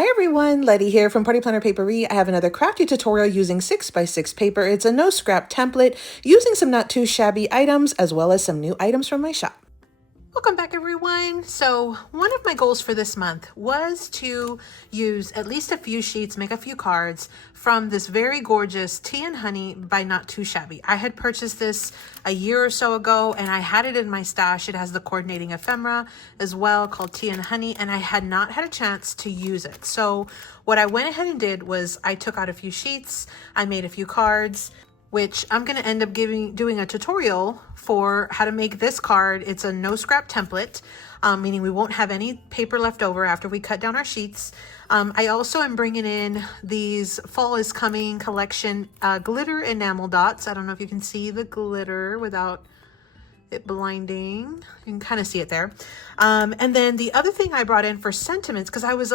Hi everyone, Letty here from Party Planner Papery. I have another crafty tutorial using 6x6 paper. It's a no scrap template using some not too shabby items as well as some new items from my shop. Welcome back everyone. So one of my goals for this month was to use at least a few sheets, make a few cards from this very gorgeous Tea and Honey by Not Too Shabby. I had purchased this a year or so ago and I had it in my stash. It has the coordinating ephemera as well called Tea and Honey, and I had not had a chance to use it. So what I went ahead and did was I took out a few sheets, I made a few cards, which I'm going to end up doing a tutorial for how to make this card. It's a no scrap template, meaning we won't have any paper left over after we cut down our sheets. I also am bringing in these Fall is Coming collection glitter enamel dots. I don't know if you can see the glitter without it blinding. You can kind of see it there. And then the other thing I brought in for sentiments, because I was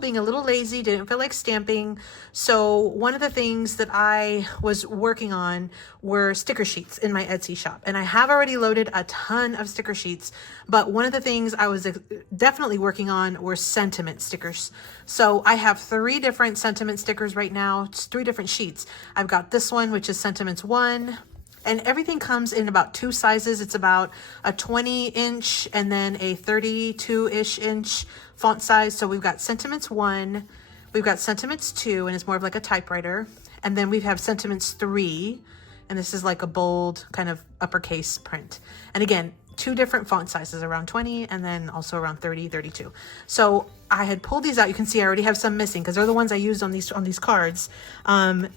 being a little lazy, didn't feel like stamping. So one of the things that I was working on were sticker sheets in my Etsy shop. And I have already loaded a ton of sticker sheets, but one of the things I was definitely working on were sentiment stickers. So I have 3 different sentiment stickers right now. It's 3 different sheets. I've got this one, which is Sentiments 1. And everything comes in about 2 sizes. It's about a 20-inch and then a 32-ish inch font size. So we've got Sentiments 1, we've got Sentiments 2, and it's more of like a typewriter. And then we have Sentiments 3, and this is like a bold kind of uppercase print. And again, 2 different font sizes, around 20 and then also around 30, 32. So I had pulled these out. You can see I already have some missing because they're the ones I used on these cards.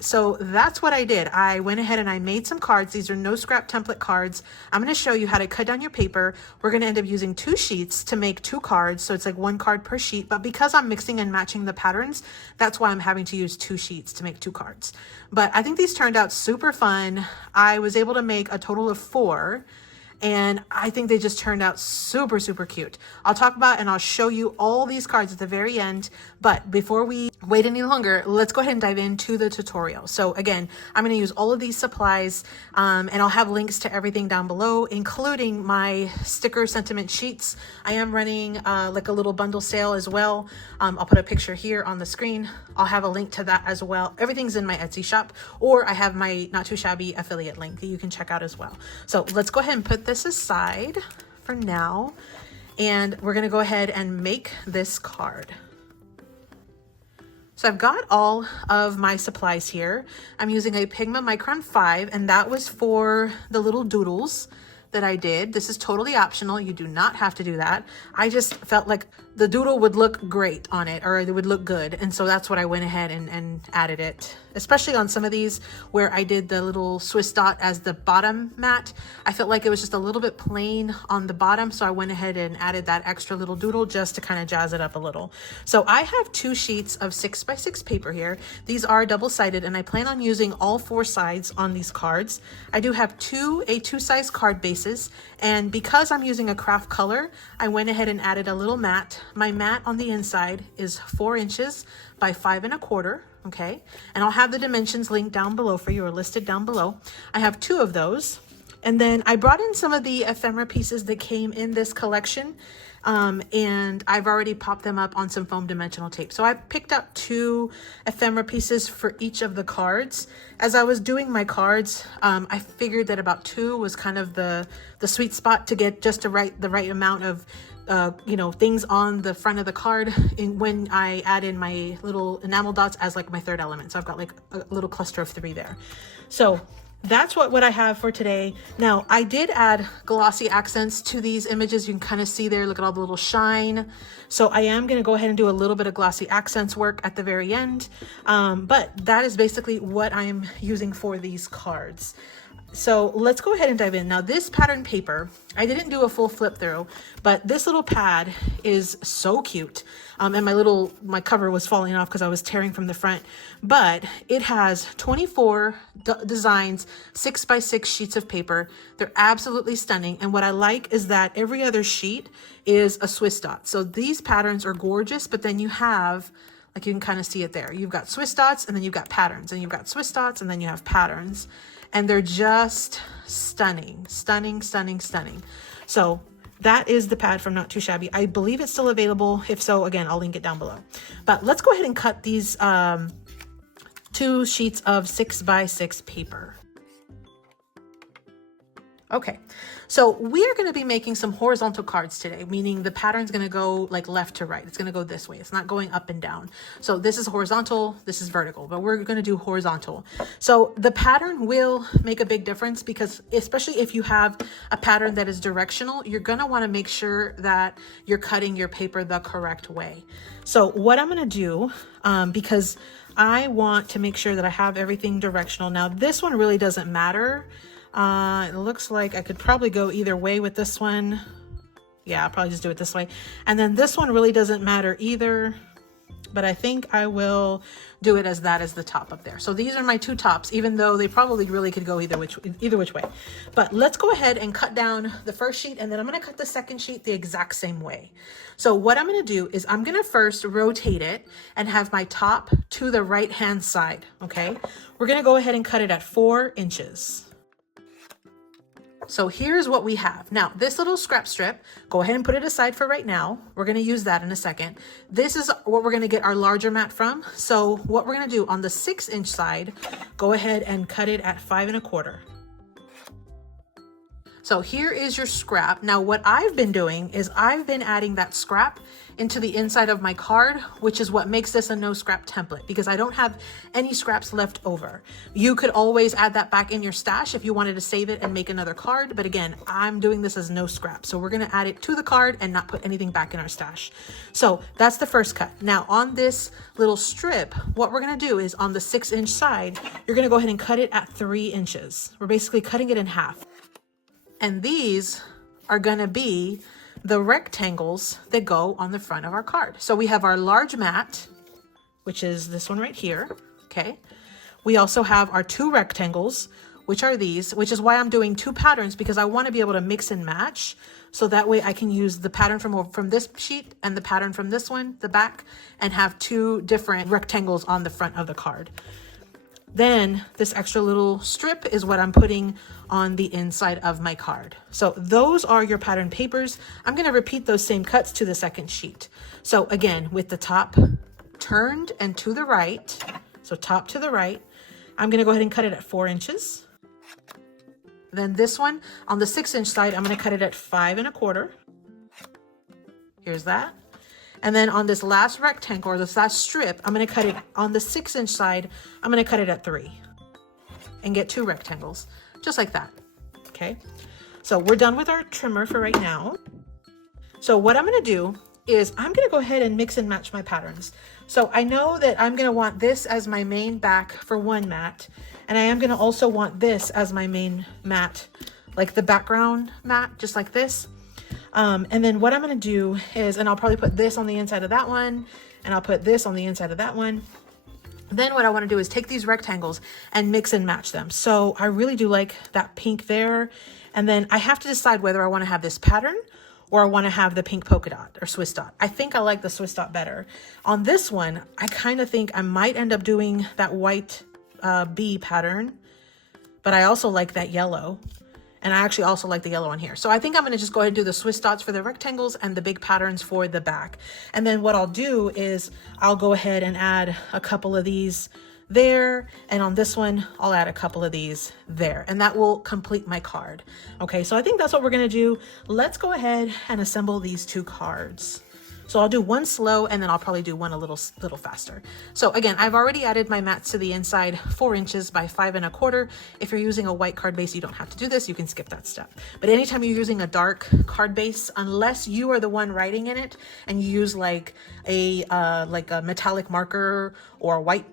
So that's what I did. I went ahead and I made some cards. These are no scrap template cards. I'm going to show you how to cut down your paper. We're going to end up using 2 sheets to make 2 cards. So it's like 1 card per sheet, but because I'm mixing and matching the patterns, that's why I'm having to use 2 sheets to make 2 cards. But I think these turned out super fun. I was able to make a total of 4. And I think they just turned out super, super cute. I'll talk about and I'll show you all these cards at the very end. But before we wait any longer, let's go ahead and dive into the tutorial. So again, I'm going to use all of these supplies and I'll have links to everything down below, including my sticker sentiment sheets. I am running like a little bundle sale as well. I'll put a picture here on the screen. I'll have a link to that as well. Everything's in my Etsy shop, or I have my Not Too Shabby affiliate link that you can check out as well. So let's go ahead and put this aside for now, and we're going to go ahead and make this card. So I've got all of my supplies here. I'm using a Pigma Micron 5, and that was for the little doodles that I did. This is totally optional. You do not have to do that. I just felt like the doodle would look great on it, or it would look good. And so that's what I went ahead and added it, especially on some of these where I did the little Swiss dot as the bottom mat. I felt like it was just a little bit plain on the bottom. So I went ahead and added that extra little doodle just to kind of jazz it up a little. So I have 2 sheets of 6x6 paper here. These are double-sided and I plan on using all 4 sides on these cards. I do have 2 A2 size card bases, and because I'm using a craft color, I went ahead and added a little mat. My mat on the inside is 4 inches by 5 1/4. Okay, and I'll have the dimensions linked down below for you, or listed down below. I have 2 of those, and then I brought in some of the ephemera pieces that came in this collection, and I've already popped them up on some foam dimensional tape. So I picked up 2 ephemera pieces for each of the cards. As I was doing my cards, I figured that about 2 was kind of the sweet spot to get just the right amount of things on the front of the card when I add in my little enamel dots as like my 3rd element. So I've got like a little cluster of 3 there. So that's what I have for today. Now I did add glossy accents to these images. You can kind of see there, look at all the little shine. So I am going to go ahead and do a little bit of glossy accents work at the very end. But that is basically what I'm using for these cards. So let's go ahead and dive in. Now this pattern paper, I didn't do a full flip through, but this little pad is so cute. And my cover was falling off because I was tearing from the front, but it has 24 designs, 6x6 sheets of paper. They're absolutely stunning. And what I like is that every other sheet is a Swiss dot. So these patterns are gorgeous, but then you have, like you can kind of see it there. You've got Swiss dots and then you've got patterns, and you've got Swiss dots and then you have patterns. And they're just stunning, stunning, stunning, stunning. So that is the pad from Not Too Shabby. I believe it's still available. If so, again, I'll link it down below. But let's go ahead and cut these 2 sheets of 6x6 paper. Okay, so we are going to be making some horizontal cards today, meaning the pattern's going to go like left to right. It's going to go this way. It's not going up and down. So this is horizontal, this is vertical, but we're going to do horizontal. So the pattern will make a big difference because especially if you have a pattern that is directional, you're going to want to make sure that you're cutting your paper the correct way. So what I'm going to do, because I want to make sure that I have everything directional. Now this one really doesn't matter. It looks like I could probably go either way with this one. Yeah, I'll probably just do it this way. And then this one really doesn't matter either, but I think I will do it as that as the top up there. So these are my 2 tops, even though they probably really could go either which way. But let's go ahead and cut down the first sheet, and then I'm going to cut the second sheet the exact same way. So what I'm going to do is I'm going to first rotate it and have my top to the right hand side. Okay, we're going to go ahead and cut it at 4 inches. So here's what we have. Now, this little scrap strip, go ahead and put it aside for right now. We're going to use that in a second. This is what we're going to get our larger mat from. So what we're going to do on the 6-inch side, go ahead and cut it at 5 1/4. So here is your scrap. Now what I've been doing is I've been adding that scrap into the inside of my card, which is what makes this a no scrap template because I don't have any scraps left over. You could always add that back in your stash if you wanted to save it and make another card. But again, I'm doing this as no scrap. So we're gonna add it to the card and not put anything back in our stash. So that's the first cut. Now on this little strip, what we're gonna do is on the 6-inch side, you're gonna go ahead and cut it at 3 inches. We're basically cutting it in half. And these are going to be the rectangles that go on the front of our card. So we have our large mat, which is this one right here. Okay. We also have our 2 rectangles, which are these, which is why I'm doing 2 patterns because I want to be able to mix and match. So that way I can use the pattern from this sheet and the pattern from this one, the back, and have 2 different rectangles on the front of the card. Then this extra little strip is what I'm putting on the inside of my card. So those are your pattern papers. I'm going to repeat those same cuts to the second sheet. So again, with the top turned and to the right, so top to the right, I'm going to go ahead and cut it at 4 inches. Then this one on the 6-inch side, I'm going to cut it at 5 1/4. Here's that. And then on this last rectangle or this last strip, I'm going to cut it on the 6-inch side. I'm going to cut it at 3 and get 2 rectangles just like that. Okay. So we're done with our trimmer for right now. So what I'm going to do is I'm going to go ahead and mix and match my patterns. So I know that I'm going to want this as my main back for one mat. And I am going to also want this as my main mat, like the background mat, just like this. And then what I'm going to do is, and I'll probably put this on the inside of that one, and I'll put this on the inside of that one. Then what I want to do is take these rectangles and mix and match them. So I really do like that pink there. And then I have to decide whether I want to have this pattern or I want to have the pink polka dot or Swiss dot. I think I like the Swiss dot better. On this one, I kind of think I might end up doing that white bee pattern, but I also like that yellow. And I actually also like the yellow on here. So I think I'm going to just go ahead and do the Swiss dots for the rectangles and the big patterns for the back. And then what I'll do is I'll go ahead and add a couple of these there. And on this one, I'll add a couple of these there. And that will complete my card. Okay, so I think that's what we're going to do. Let's go ahead and assemble these 2 cards. So I'll do one slow and then I'll probably do one a little faster. So again, I've already added my mats to the inside, 4 inches by 5 1/4. If you're using a white card base, you don't have to do this. You can skip that step. But anytime you're using a dark card base, unless you are the one writing in it and you use like a metallic marker or a white,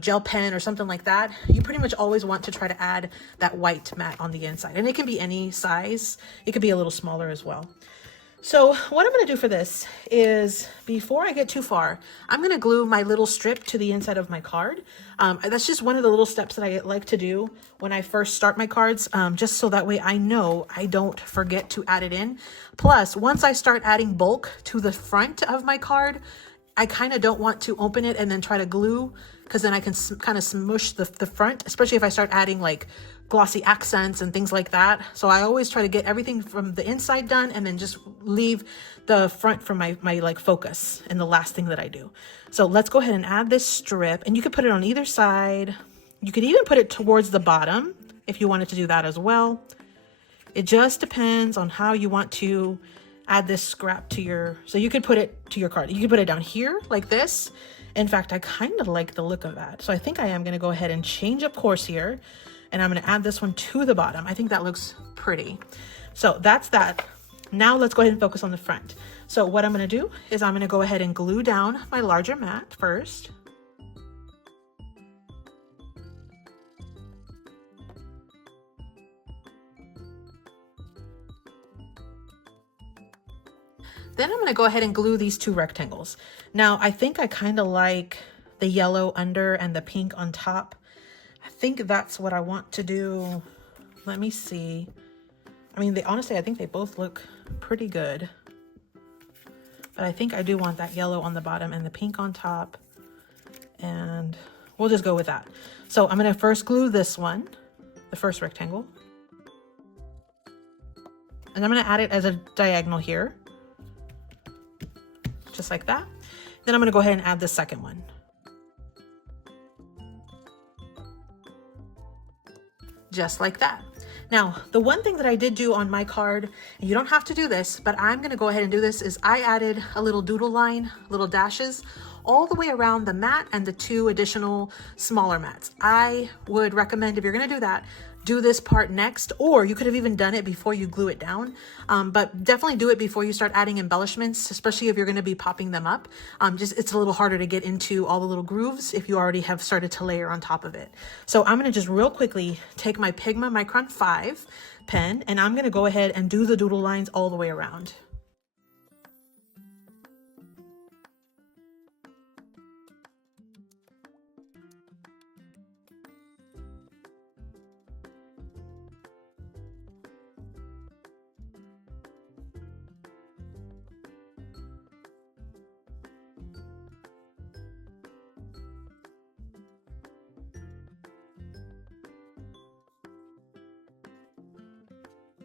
gel pen or something like that, you pretty much always want to try to add that white mat on the inside. And it can be any size. It could be a little smaller as well. So what I'm going to do for this is, before I get too far, I'm going to glue my little strip to the inside of my card. That's just one of the little steps that I like to do when I first start my cards, just so that way I know I don't forget to add it in. Plus, once I start adding bulk to the front of my card, I kind of don't want to open it and then try to glue, because then I can kind of smush the front, especially if I start adding like glossy accents and things like that. So I always try to get everything from the inside done and then just leave the front for my like focus and the last thing that I do. So let's go ahead and add this strip, and you could put it on either side. You could even put it towards the bottom if you wanted to do that as well. It just depends on how you want to add this scrap to your, so you could put it to your card. You could put it down here like this. In fact, I kind of like the look of that. So I think I am going to go ahead and change up course here, and I'm going to add this one to the bottom. I think that looks pretty. So that's that. Now let's go ahead and focus on the front. So what I'm going to do is I'm going to go ahead and glue down my larger mat first. Then I'm going to go ahead and glue these two rectangles. Now, I think I kind of like the yellow under and the pink on top. I think that's what I want to do. Let me see. I mean, honestly, I think they both look pretty good. But I think I do want that yellow on the bottom and the pink on top. And we'll just go with that. So I'm going to first glue this one, the first rectangle. And I'm going to add it as a diagonal here. Just like that. Then I'm going to go ahead and add the second one. Just like that. Now, the one thing that I did do on my card, and you don't have to do this, but I'm going to go ahead and do this, is I added a little doodle line, little dashes, all the way around the mat and the two additional smaller mats. I would recommend, if you're going to do that, do this part next, or you could have even done it before you glue it down. But definitely do it before you start adding embellishments, especially if you're going to be popping them up. It's a little harder to get into all the little grooves if you already have started to layer on top of it. So I'm going to just real quickly take my Pigma Micron 5 pen, and I'm going to go ahead and do the doodle lines all the way around.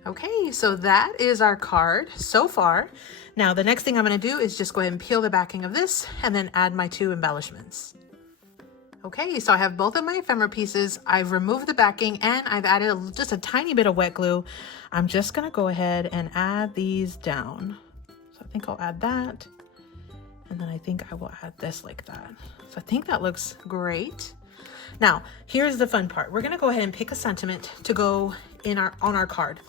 Okay, so that is our card so far. Now, the next thing I'm going to do is just go ahead and peel the backing of this and then add my two embellishments. Okay, so I have both of my ephemera pieces. I've removed the backing and I've added just a tiny bit of wet glue. I'm just going to go ahead and add these down. So I think I'll add that. And then I think I will add this like that. So I think that looks great. Now, here's the fun part. We're going to go ahead and pick a sentiment to go in on our card.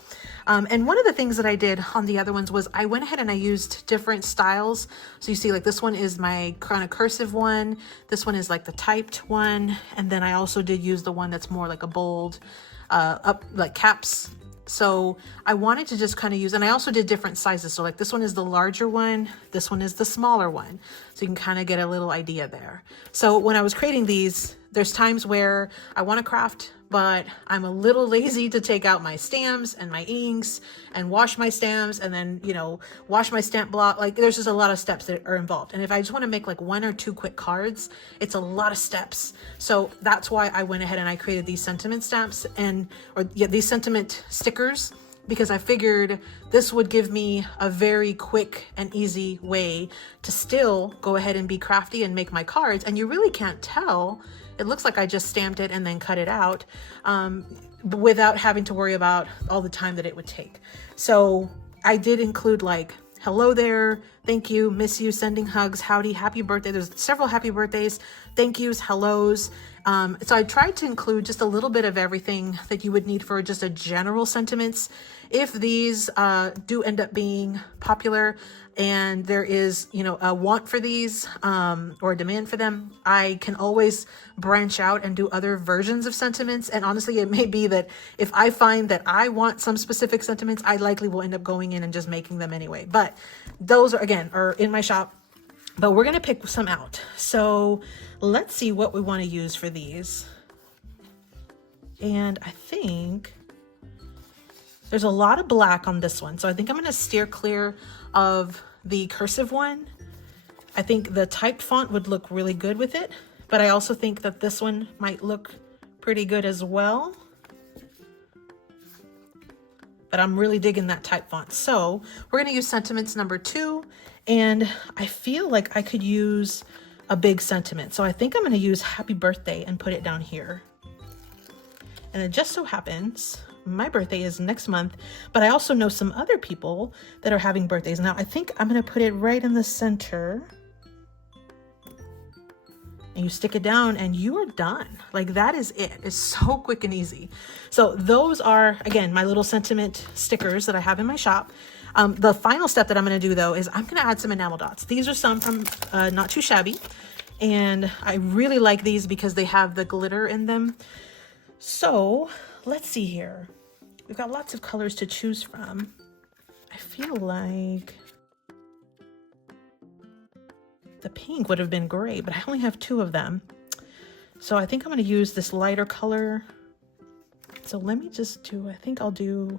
And one of the things that I did on the other ones was I went ahead and I used different styles. So you see, like, this one is my kind of cursive one. This one is like the typed one. And then I also did use the one that's more like a bold, up like caps. So I wanted to just kind of use, and I also did different sizes. So like this one is the larger one, this one is the smaller one. So you can kind of get a little idea there. So when I was creating these, there's times where I want to craft, but I'm a little lazy to take out my stamps and my inks and wash my stamps and then, you know, wash my stamp block. Like, there's just a lot of steps that are involved. And if I just want to make like 1 or 2 quick cards, it's a lot of steps. So that's why I went ahead and I created these sentiment stamps these sentiment stickers, because I figured this would give me a very quick and easy way to still go ahead and be crafty and make my cards. And you really can't tell. It looks like I just stamped it and then cut it out without having to worry about all the time that it would take. So I did include like, hello there, thank you, miss you, sending hugs, howdy, happy birthday. There's several happy birthdays, thank yous, hellos. So I tried to include just a little bit of everything that you would need for just a general sentiments. If these do end up being popular and there is, you know, a want for these or a demand for them, I can always branch out and do other versions of sentiments. And honestly, it may be that if I find that I want some specific sentiments, I likely will end up going in and just making them anyway. But those are, again, are in my shop. But we're going to pick some out. So let's see what we want to use for these. And I think there's a lot of black on this one. So I think I'm going to steer clear of the cursive one. I think the typed font would look really good with it. But I also think that this one might look pretty good as well. but I'm really digging that type font. So we're gonna use sentiments number 2, and I feel like I could use a big sentiment. So I think I'm gonna use happy birthday and put it down here. And it just so happens my birthday is next month, but I also know some other people that are having birthdays. Now I think I'm gonna put it right in the center. And you stick it down and you are done. Like, that is it. It's so quick and easy. So those are, again, my little sentiment stickers that I have in my shop. The final step that I'm going to do though is I'm going to add some enamel dots. These are some from Not Too Shabby, and I really like these because they have the glitter in them. So let's see here. We've got lots of colors to choose from. I feel like the pink would have been great, but I only have 2 of them. So I think I'm going to use this lighter color. So let me just do, I think I'll do,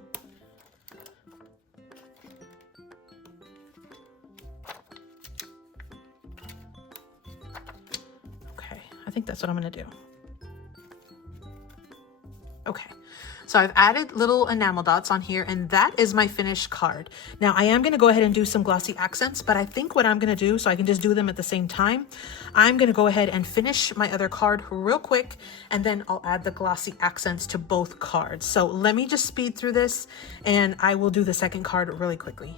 okay, I think that's what I'm going to do. Okay. So I've added little enamel dots on here, and that is my finished card. Now I am going to go ahead and do some glossy accents, but I think what I'm going to do, so I can just do them at the same time, I'm going to go ahead and finish my other card real quick, and then I'll add the glossy accents to both cards. So let me just speed through this, and I will do the second card really quickly.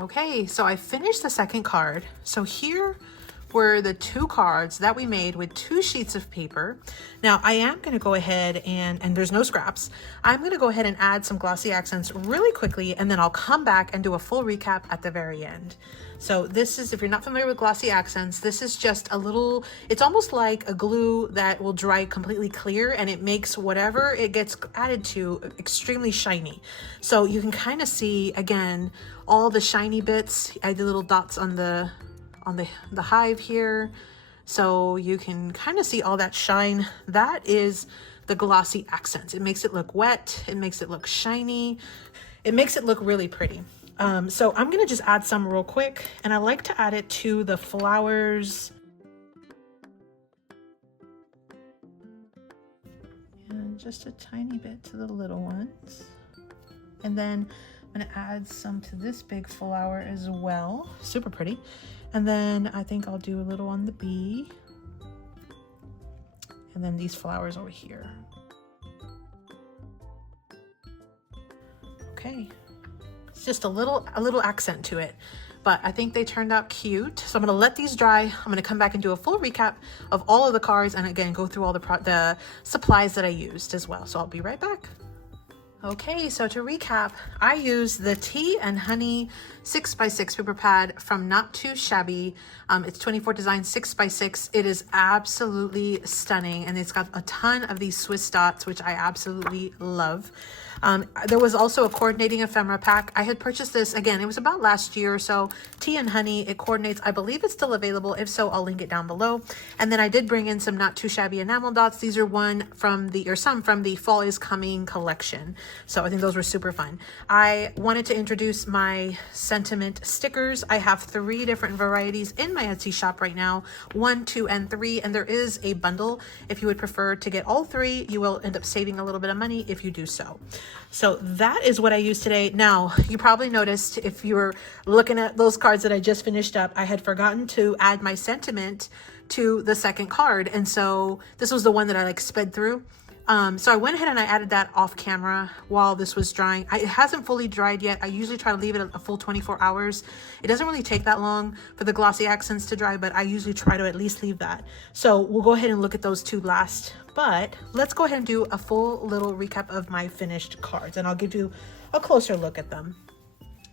Okay, so I finished the second card. So here were the 2 cards that we made with 2 sheets of paper. Now I am going to go ahead and there's no scraps. I'm going to go ahead and add some glossy accents really quickly, and then I'll come back and do a full recap at the very end. So this is, if you're not familiar with glossy accents, this is just a little, it's almost like a glue that will dry completely clear, and it makes whatever it gets added to extremely shiny. So you can kind of see, again, all the shiny bits. I did little dots on the hive here, so you can kind of see all that shine. That is the glossy accents. It makes it look wet, it makes it look shiny, it makes it look really pretty. So I'm gonna just add some real quick, and I like to add it to the flowers. And just a tiny bit to the little ones. And then I'm gonna add some to this big flower as well. Super pretty. And then I think I'll do a little on the bee. And then these flowers over here. Okay. It's just a little accent to it, but I think they turned out cute. So I'm gonna let these dry. I'm gonna come back and do a full recap of all of the cards, and again, go through all the supplies that I used as well. So I'll be right back. Okay, so to recap, I used the Tea and Honey 6x6 paper pad from Not Too Shabby. It's 24 design 6x6. It is absolutely stunning, and it's got a ton of these Swiss dots, which I absolutely love. There was also a coordinating ephemera pack. I had purchased this, again, it was about last year or so. Tea and Honey, it coordinates. I believe it's still available. If so, I'll link it down below. And then I did bring in some Not Too Shabby enamel dots. These are some from the Fall is Coming collection. So I think those were super fun. I wanted to introduce my sentiment stickers. I have 3 different varieties in my Etsy shop right now, 1, 2, and 3, and there is a bundle. If you would prefer to get all 3, you will end up saving a little bit of money if you do so. So that is what I used today. Now, you probably noticed if you were looking at those cards that I just finished up, I had forgotten to add my sentiment to the second card. And so this was the one that I sped through. So I went ahead and I added that off camera while this was drying. It hasn't fully dried yet. I usually try to leave it a full 24 hours. It doesn't really take that long for the glossy accents to dry, but I usually try to at least leave that. So we'll go ahead and look at those two last, but let's go ahead and do a full little recap of my finished cards, and I'll give you a closer look at them.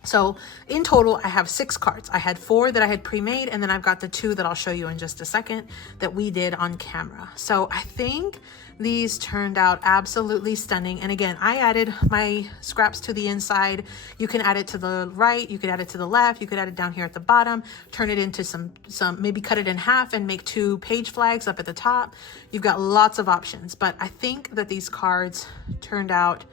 So in total, I have 6 cards. I had 4 that I had pre-made, and then I've got the 2 that I'll show you in just a second that we did on camera. So I think these turned out absolutely stunning. And again, I added my scraps to the inside. You can add it to the right, you could add it to the left, you could add it down here at the bottom, turn it into some maybe cut it in half and make 2 page flags up at the top. You've got lots of options, but I think that these cards turned out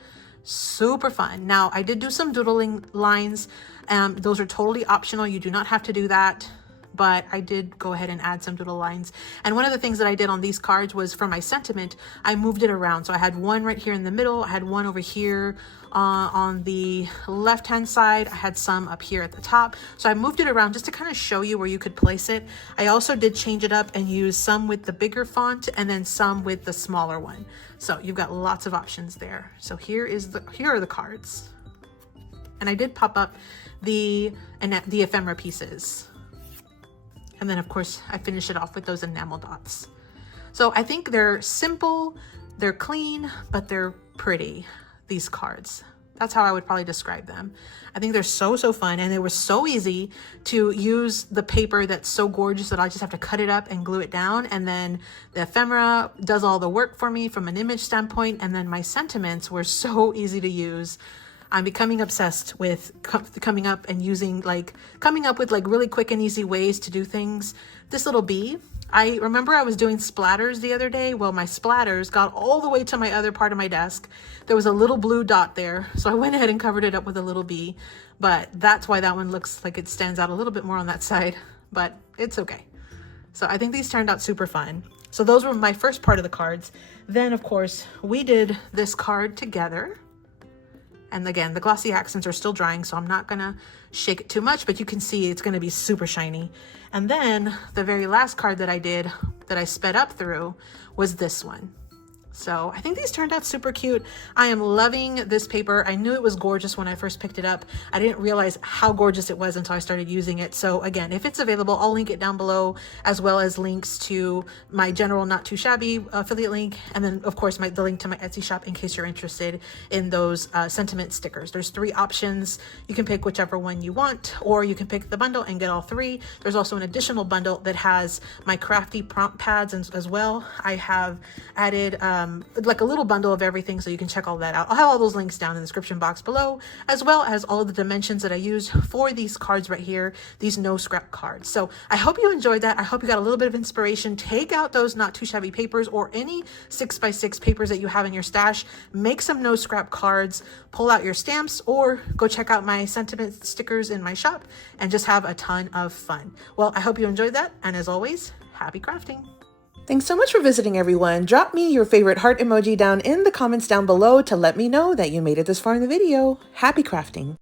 super fun. Now, I did do some doodling lines. Those are totally optional. You do not have to do that, but I did go ahead and add some doodle lines. And one of the things that I did on these cards was for my sentiment, I moved it around. So I had one right here in the middle. I had one over here on the left-hand side. I had some up here at the top. So I moved it around just to kind of show you where you could place it. I also did change it up and use some with the bigger font and then some with the smaller one. So you've got lots of options there. So here are the cards. And I did pop up the ephemera pieces. And then of course I finish it off with those enamel dots. So I think they're simple, they're clean, but they're pretty, these cards. That's how I would probably describe them. I think they're so fun, and they were so easy to use the paper that's so gorgeous that I just have to cut it up and glue it down. And then the ephemera does all the work for me from an image standpoint. And then my sentiments were so easy to use. I'm becoming obsessed with coming up with really quick and easy ways to do things. This little bee, I remember I was doing splatters the other day. Well, my splatters got all the way to my other part of my desk. There was a little blue dot there. So I went ahead and covered it up with a little bee, but that's why that one looks like it stands out a little bit more on that side, but it's okay. So I think these turned out super fun. So those were my first part of the cards. Then of course we did this card together. And again, the glossy accents are still drying, so I'm not gonna shake it too much, but you can see it's gonna be super shiny. And then the very last card that I did, that I sped up through, was this one. So I think these turned out super cute. I am loving this paper. I knew it was gorgeous when I first picked it up. I didn't realize how gorgeous it was until I started using it. So again, if it's available, I'll link it down below, as well as links to my general Not Too Shabby affiliate link. And then of course, the link to my Etsy shop in case you're interested in those sentiment stickers. There's 3 options. You can pick whichever one you want, or you can pick the bundle and get all 3. There's also an additional bundle that has my Crafty prompt pads as well. I have added like a little bundle of everything, so you can check all that out. I'll have all those links down in the description box below, as well as all of the dimensions that I use for these cards right here, these no scrap cards. So I hope you enjoyed that. I hope you got a little bit of inspiration. Take out those Not Too Shabby papers or any 6x6 papers that you have in your stash. Make some no scrap cards, pull out your stamps, or go check out my sentiment stickers in my shop and just have a ton of fun. Well, I hope you enjoyed that. And as always, happy crafting. Thanks so much for visiting, everyone. Drop me your favorite heart emoji down in the comments down below to let me know that you made it this far in the video. Happy crafting.